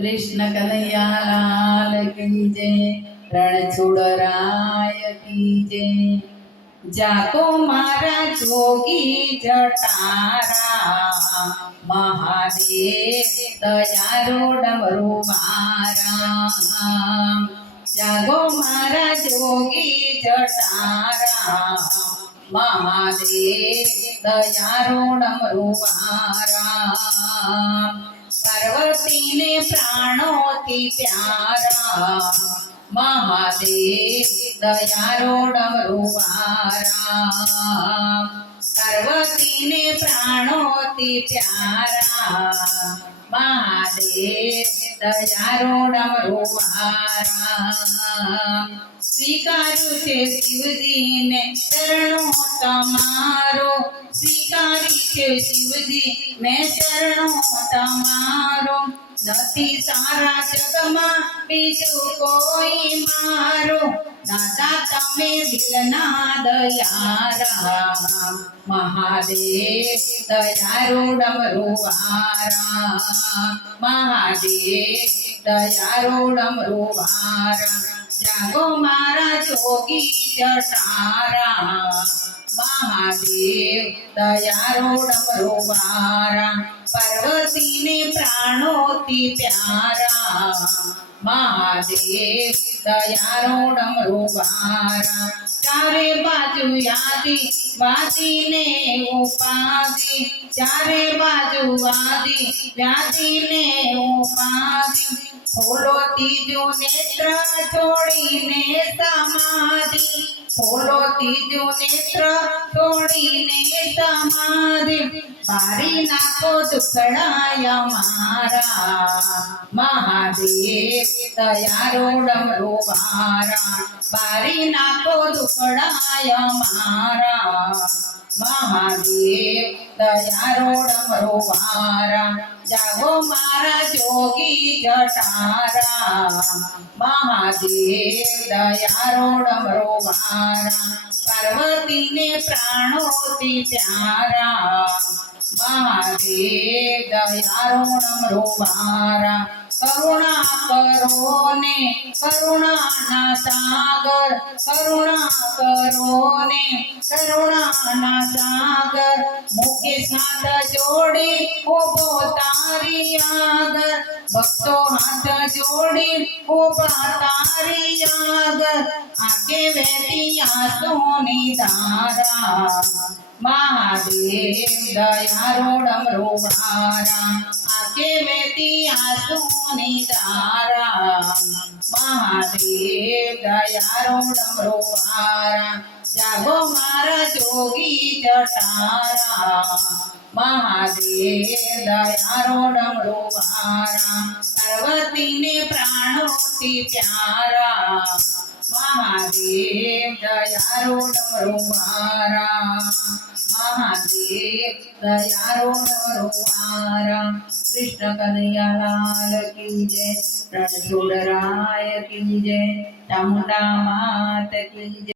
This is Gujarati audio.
કૃષ્ણ કનૈયા લાલ કી જય રણછોડરાય કી જય જાગો મારા જોગી જટારા મહાદેવ દયારો ડમરો મારા જાગો મારા જોગી જટારા મહાદેવ દયારો ડમરો મારા પાર્વતીને પ્રાણોથી પ્યારા મહાદેવ દયારો ડમરુવારા પાર્વતીને પ્રાણોથી પ્યારા મહાદેવ દયારો ડમરુવારા સ્વીકાર્યું છે શિવજીને શરણો તમારો સ્વીકારી શિવજી, મેં શરણો તમારો. નથી સારા જગમાં બીજું કોઈ મારો. દાદા, તમે દિલના દયારા મહાદેવ, દયારો ડમરુવારા મહાદેવ, દયારો ડમરુવારા જાગો મારા જોગી જટારા મહાદેવ દયારો ડમરુવારા પાર્વતીને પ્રાણોથી પ્યારા મહાદેવ દયારો મારા ચારે બાજુ યાદી વાદીને ઉપાધિ ચારે બાજુ વાદી વ્યાધીને ઉપાધિ ખોલો ત્રીજું નેત્ર છોડીને સમાધિ. ખોલો ત્રીજું નેત્ર છોડીને સમાધિ. મારી નાખો દુખડાય મારા. મહાદેવ દયારો ડમરો મારા. મારી નાખો દુખડાય મારા. મહાદેવ દયારો ડમરો વારા જાગો મારા જોગી જટારા. મહાદેવ દયારો ડમરો વારા, પાર્વતીને પ્રાણોથી પ્યારા. મહાદેવ દયારો ડમરો વારા કરુણા કરો ને કરુણાના સાગર, કરુણા કરો ને કરુણાના સાગર. મુકે હાથ જોડી, ઊભો તારી આગળ. ભક્તો હાથ જોડી, ઊભા તારી આગળ. આગે વેતી આસોની ધારા. મહાદેવ દયારો ડમરો વારા આગે વહેતી મહાદેવ દયારો ડમરો વારા જાગો મારા જોગી જટારા. મહાદેવ દયારો ડમરો વારા પાર્વતીને પ્રાણોથી પ્યારા. મહાદેવ, દયારો ડમરો મારા. મહાદેવ, દયારો ડમરો મારા. કૃષ્ણ કનૈયાલાલ કી જય રણછોડરાય કી જય, ચામુંડા માત કી જય.